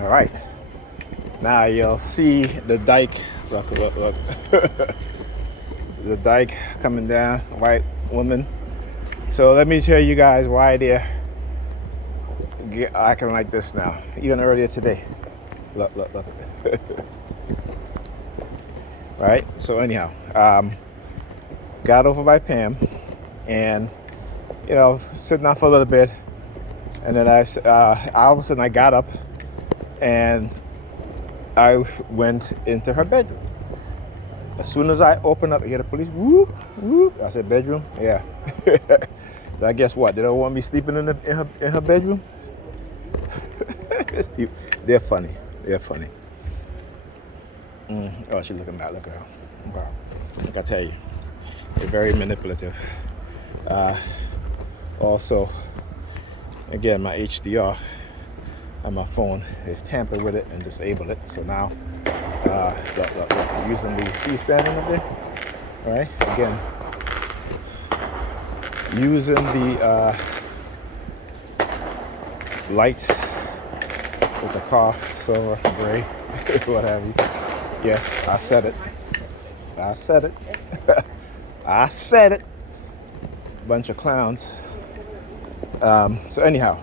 All right. Now you'll see the dyke. Look. The dyke coming down, white woman. So let me tell you guys why they're acting like this now. Even earlier today. Look. Right? So anyhow, got over by Pam and, sitting down for a little bit. And then all of a sudden I got up and I went into her bedroom. As soon as I opened up, I hear the police, whoop, whoop. I said, bedroom? Yeah. So I guess what? They don't want me sleeping in her bedroom? They're funny. Oh, she's looking back. Look at her. Okay. Like I tell you, they're very manipulative. Also, again, my HDR on my phone, they've tampered with it and disabled it. So now, look, using the C-standing up there. All right, again, using the lights with the car, silver, gray, what have you. Yes, I said it. I said it. Bunch of clowns. So anyhow,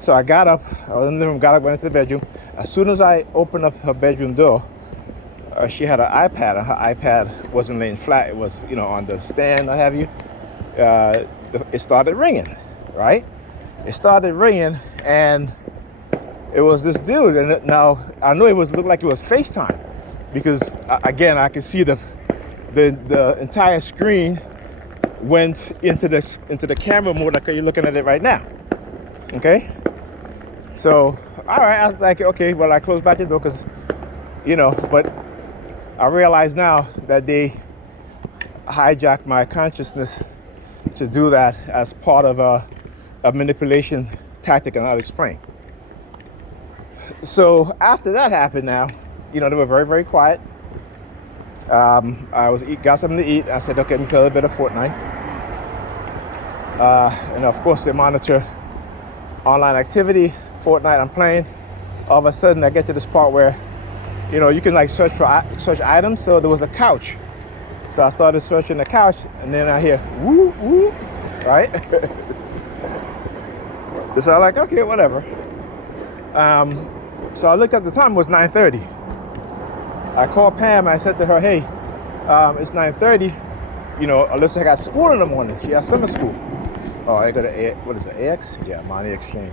so I got up, I was in the room, went into the bedroom. As soon as I opened up her bedroom door, she had an iPad, and her iPad wasn't laying flat. It was, on the stand, what have you. It started ringing, right? It started ringing, and it was this dude. And now I know looked like it was FaceTime, because again, I could see the entire screen went into the camera mode, like you're looking at it right now. Okay. So, all right, I was like, okay, well, I closed back the door because, but I realize now that they hijacked my consciousness to do that as part of a manipulation tactic, and I'll explain. So after that happened now, they were very, very quiet. I got something to eat. I said, okay, let me play a little bit of Fortnite. And of course, they monitor online activity. Fortnite, I'm playing. All of a sudden, I get to this part where, you can like search items. So there was a couch. So I started searching the couch, and then I hear woo woo, right? So I'm like, okay, whatever. So I looked at the time. It was 9:30. I called Pam. I said to her, hey, it's 9:30. Alyssa got school in the morning. She has summer school. Oh, I got what is it, AX? Yeah, money exchange.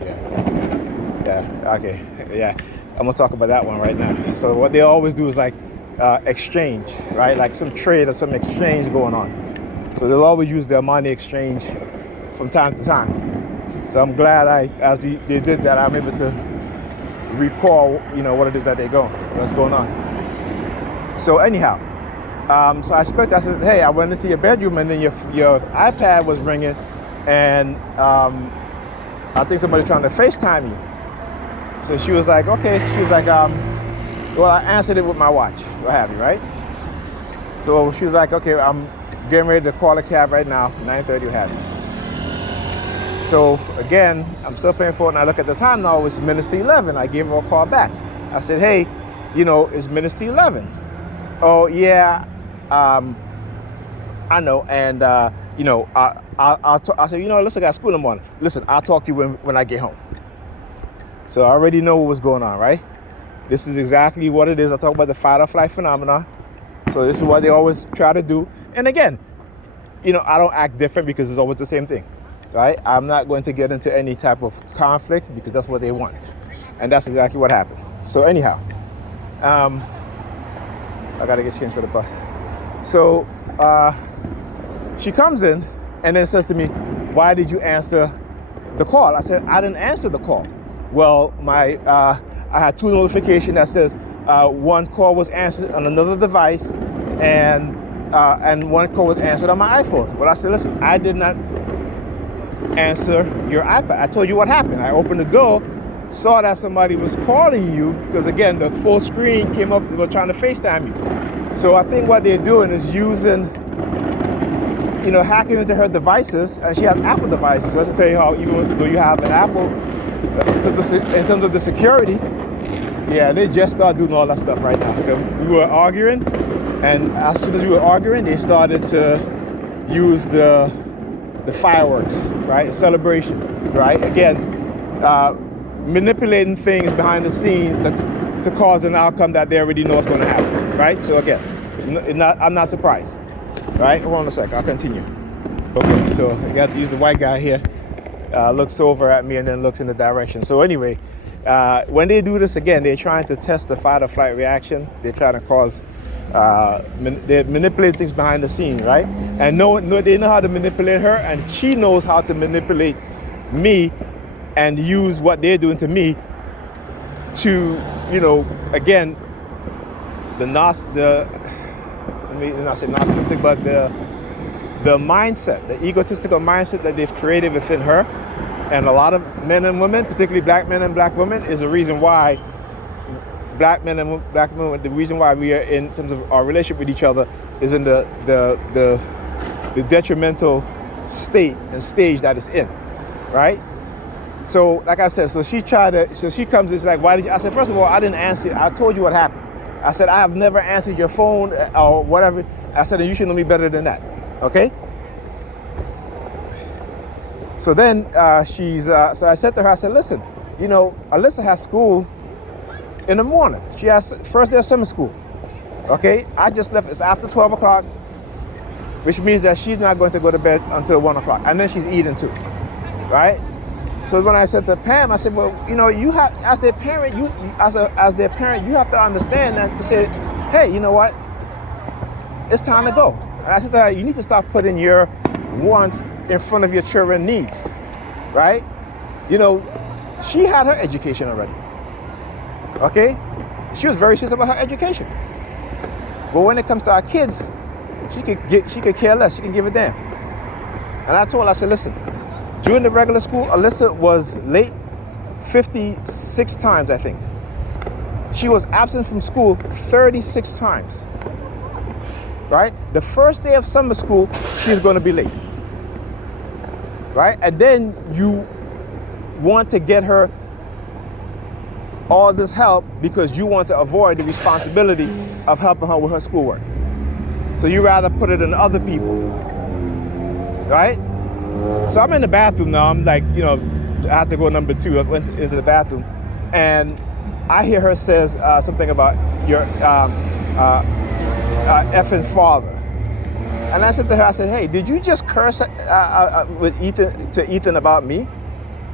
Yeah, okay, yeah. I'm gonna talk about that one right now. So what they always do is like exchange, right? Like some trade or some exchange going on. So they'll always use their money exchange from time to time. So I'm glad as they did that, I'm able to recall, what it is that what's going on. So anyhow, so I said, hey, I went into your bedroom, and then your iPad was ringing, and I think somebody trying to FaceTime you. So she was like, okay. She was like, well, I answered it with my watch, what have you, right? So she was like, okay, I'm getting ready to call a cab right now, 9:30, what have you. So again, I'm still paying for it, and I look at the time now, it's minutes to 11. I gave her a call back. I said, hey, it's minutes to 11. Oh, yeah, I know, and, I said, listen, I got school in the morning. Listen, I'll talk to you when I get home. So I already know what was going on, right? This is exactly what it is. I talk about the fight or flight phenomenon. So this is what they always try to do. And again, I don't act different because it's always the same thing, right? I'm not going to get into any type of conflict because that's what they want. And that's exactly what happened. So anyhow, I got to get changed for the bus. So she comes in and then says to me, why did you answer the call? I said, I didn't answer the call. Well, I had two notifications that says one call was answered on another device, and one call was answered on my iPhone. Well, I said, listen, I did not answer your iPad. I told you what happened. I opened the door, saw that somebody was calling you, because again, the full screen came up, they were trying to FaceTime you. So I think what they're doing is using, hacking into her devices, and she has Apple devices. So let's tell you how, even though you have an Apple In terms of the security, yeah, they just started doing all that stuff right now. We were arguing, and as soon as we were arguing, they started to use the fireworks, right? Celebration, right? Again, manipulating things behind the scenes to cause an outcome that they already know is going to happen, right? So again, I'm not surprised, right? Hold on a sec, I'll continue. Okay, so I got to use the white guy here. Looks over at me and then looks in the direction. So anyway, when they do this again, they're trying to test the fight or flight reaction. They're trying to cause, they manipulate things behind the scene, right? And they know how to manipulate her, and she knows how to manipulate me and use what they're doing to me to, again, let me not say narcissistic, but the mindset, the egotistical mindset that they've created within her, and a lot of men and women, particularly black men and black women, is the reason why black men and black women, the reason why we are in terms of our relationship with each other is in the detrimental state and stage that it's in, right? So like I said, so she comes, it's like, why did you, I said, first of all, I didn't answer, I told you what happened. I said, I have never answered your phone or whatever. I said, you should know me better than that. Okay. So then so I said to her, I said, listen, Alyssa has school in the morning. She has first day of summer school. Okay. I just left. It's after 12 o'clock, which means that she's not going to go to bed until 1 o'clock. And then she's eating too. Right. So when I said to Pam, I said, well, you have, as their parent, you have to understand that, to say, hey, you know what? It's time to go. And I said to her, you need to stop putting your wants in front of your children's needs, right? She had her education already, okay? She was very serious about her education. But when it comes to our kids, she could care less. She can give a damn. And I told her, I said, listen, during the regular school, Alyssa was late 56 times, I think. She was absent from school 36 times. Right? The first day of summer school, she's going to be late. Right? And then you want to get her all this help because you want to avoid the responsibility of helping her with her schoolwork. So you rather put it on other people. Right? So I'm in the bathroom now. I'm like, I have to go number 2. I went into the bathroom and I hear her says something about your effing father. And I said to her, I said, hey, did you just curse with Ethan about me?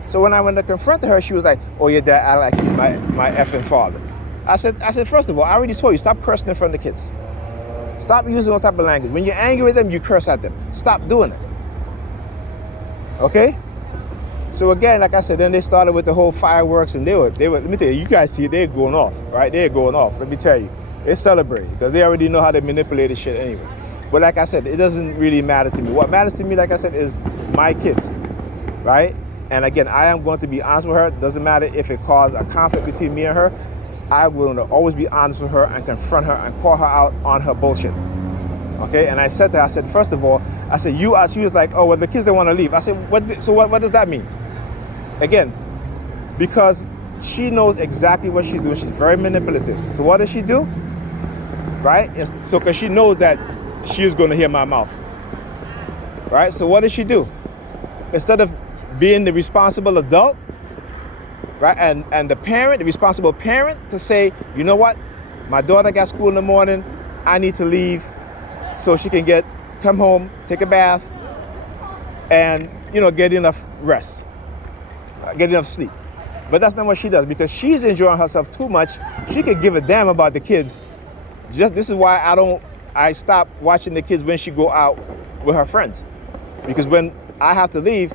So when I went to confront her, she was like, oh, your dad act like he's my effing father. I said, first of all, I already told you, stop cursing in front of the kids. Stop using those type of language. When you're angry with them, you curse at them. Stop doing it. Okay? So again, like I said, then they started with the whole fireworks, and they were, let me tell you, you guys see it, they're going off, right? They're going off, let me tell you. They celebrate because they already know how to manipulate the shit anyway. But like I said, it doesn't really matter to me. What matters to me, like I said, is my kids, right? And again, I am going to be honest with her. It doesn't matter if it caused a conflict between me and her. I will always be honest with her and confront her and call her out on her bullshit. Okay? And I said to her, I said, first of all, I said, she was like, oh, well, the kids don't want to leave. I said, what does that mean? Again, because she knows exactly what she's doing. She's very manipulative. So what does she do? Right? So because she knows that she is going to hear my mouth. Right? So what does she do? Instead of being the responsible adult, right, and the responsible parent to say, you know what? My daughter got school in the morning. I need to leave so she can come home, take a bath, and, get enough rest, get enough sleep. But that's not what she does because she's enjoying herself too much. She could give a damn about the kids. This is why I stop watching the kids when she go out with her friends. Because when I have to leave,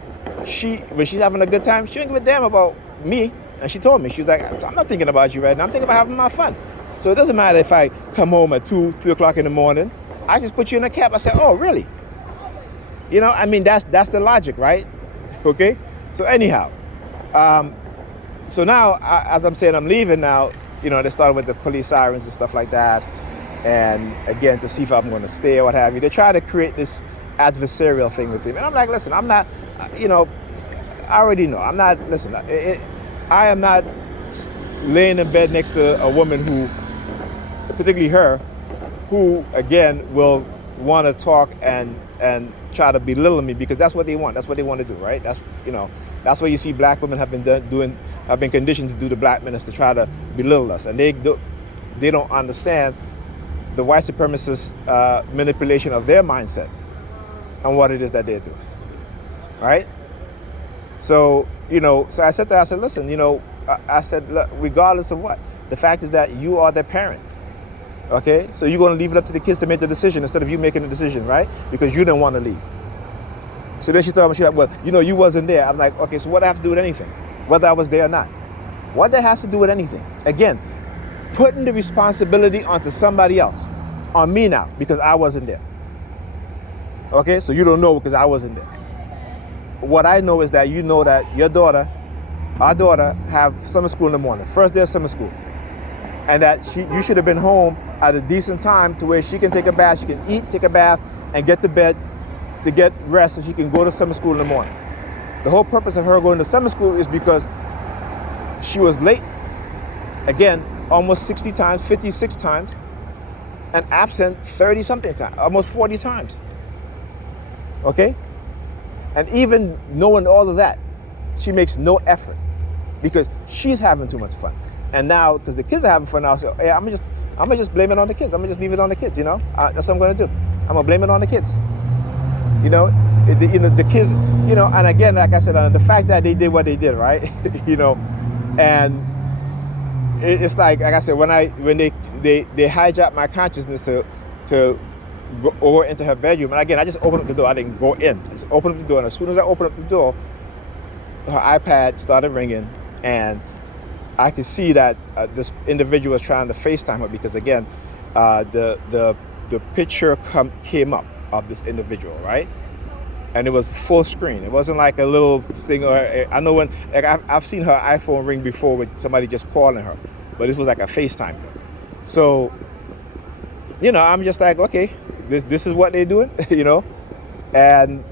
when she's having a good time, she don't give a damn about me. And she told me, she was like, I'm not thinking about you right now. I'm thinking about having my fun. So it doesn't matter if I come home at 3 o'clock in the morning. I just put you in a cab. I said, oh, really? That's the logic, right? Okay? So anyhow, so now, as I'm saying, I'm leaving now. They started with the police sirens and stuff like that. And again, to see if I'm going to stay or what have you. They try to create this adversarial thing with him. And I'm like, listen, I'm not, I already know. I'm not, listen, I am not laying in bed next to a woman who, particularly her, who again will want to talk and try to belittle me, because that's what they want. That's what they want to do, right? That's what you see black women have been conditioned to do to black men, is to try to belittle us, and they don't understand the white supremacist manipulation of their mindset and what it is that they're doing, right? So so I said to her, I said, listen, I said, look, regardless of what, the fact is that you are their parent. Okay, so you're going to leave it up to the kids to make the decision instead of you making the decision, right? Because you didn't want to leave. So then she told me, she's like, well, you wasn't there. I'm like, okay, so what has to do with anything? Whether I was there or not? What that has to do with anything? Again, putting the responsibility onto somebody else, on me now, because I wasn't there. Okay, so you don't know because I wasn't there. What I know is that you know that our daughter, have summer school in the morning, first day of summer school. And that you should have been home at a decent time to where she can take a bath, she can eat, take a bath, and get to bed to get rest so she can go to summer school in the morning. The whole purpose of her going to summer school is because she was late, again, almost 60 times, 56 times, and absent 30-something times, almost 40 times. Okay? And even knowing all of that, she makes no effort because she's having too much fun. And now, because the kids are having fun now, so hey, I'm gonna just blame it on the kids. I'm gonna just leave it on the kids. That's what I'm gonna do. I'm gonna blame it on the kids. The kids. And again, like I said, the fact that they did what they did, right? And it's like I said, when they hijacked my consciousness to go over into her bedroom, and again, I just opened up the door. I didn't go in. I just opened up the door, and as soon as I opened up the door, her iPad started ringing, and I could see that this individual was trying to FaceTime her because, again, the picture came up of this individual, right? And it was full screen. It wasn't like a little thing. I know when I've seen her iPhone ring before with somebody just calling her, but this was like a FaceTime thing. So, I'm just like, okay, this is what they're doing, And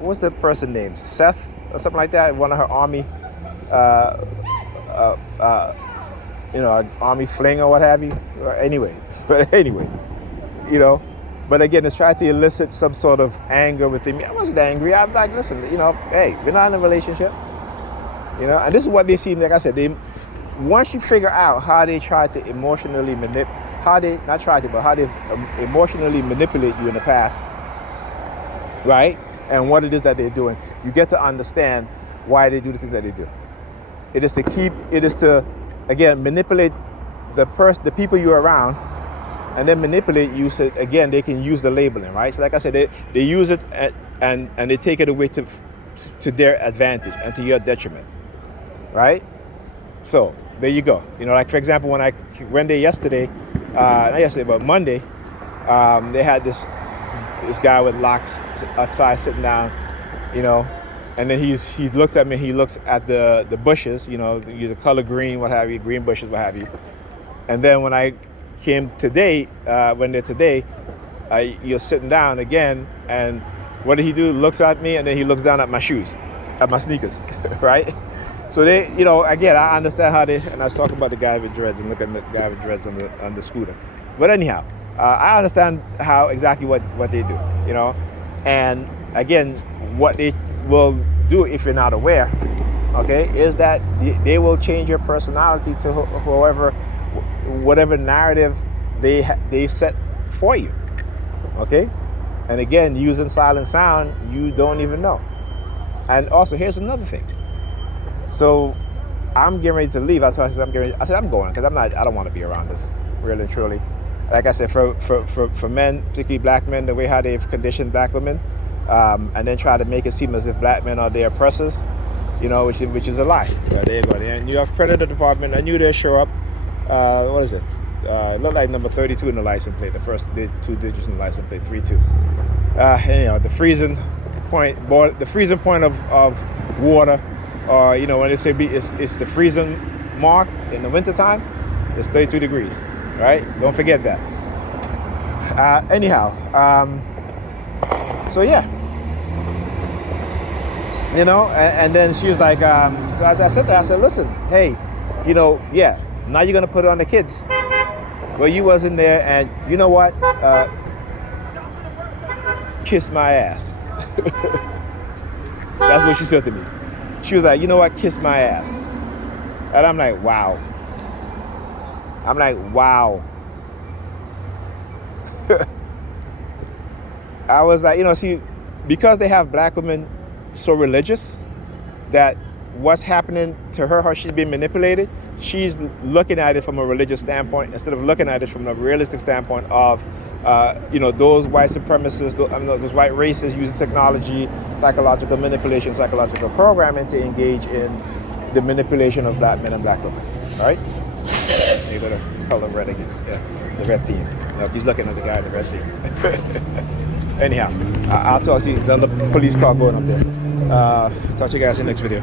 what's the person name? Seth or something like that. One of her army. Army fling or what have you. But again, it's trying to elicit some sort of anger within me. I wasn't angry. I'm like, listen, hey, we're not in a relationship, and this is what they see. Like I said, once you figure out how they try to emotionally how they emotionally manipulate you in the past, right? And what it is that they're doing, you get to understand why they do the things that they do. It is to again, manipulate the people you're around, and then manipulate you so, again, they can use the labeling, right? So like I said, they use it and they take it away to their advantage and to your detriment, right? So there you go. Like for example, when I went there yesterday, not yesterday, but Monday, they had this guy with locks outside sitting down, and then he looks at me, he looks at the bushes, use a color green, what have you, green bushes, what have you. And then when I came today, you're sitting down again, and what did he do? Looks at me, and then he looks down at my shoes, at my sneakers, right? So they, again, I understand how and I was talking about the guy with dreads and looking at the guy with dreads on the scooter. But anyhow, I understand how exactly what they do, and again, what they will do if you're not aware, okay, is that they will change your personality to whatever narrative they set for you, okay? And again, using silent sound, you don't even know. And also, here's another thing. So I'm getting ready to leave. I said I'm going because I don't want to be around this, really and truly. Like I said, for men, particularly black men, the way how they've conditioned black women, and then try to make it seem as if black men are their oppressors, which is a lie. There you go. And you have Predator Department. I knew they'd show up. What is it? It looked like number 32 in the license plate. The first two digits in the license plate, 32. The freezing point of water, or when they say it's the freezing mark in the wintertime, it's 32 degrees. Right? Don't forget that. So yeah. you know. And then she was like, so I said to her, I said, listen, hey, you know, yeah, now you're gonna put it on the kids. Well, you wasn't there, and you know what? Kiss my ass. That's what she said to me. She was like, you know what? Kiss my ass. And I'm like, wow. I'm like, wow. I was like, you know, see, because they have black women so religious, that what's happening to her, how she's being manipulated, she's looking at it from a religious standpoint instead of looking at it from a realistic standpoint of, you know, those white supremacists, those white racists using technology, psychological manipulation, psychological programming to engage in the manipulation of black men and black women. All right? You go to color red again. Yeah, the red theme. No, he's looking at the guy in the red theme. Anyhow, I'll talk to you. The police car going up there. Talk to you guys in the next video.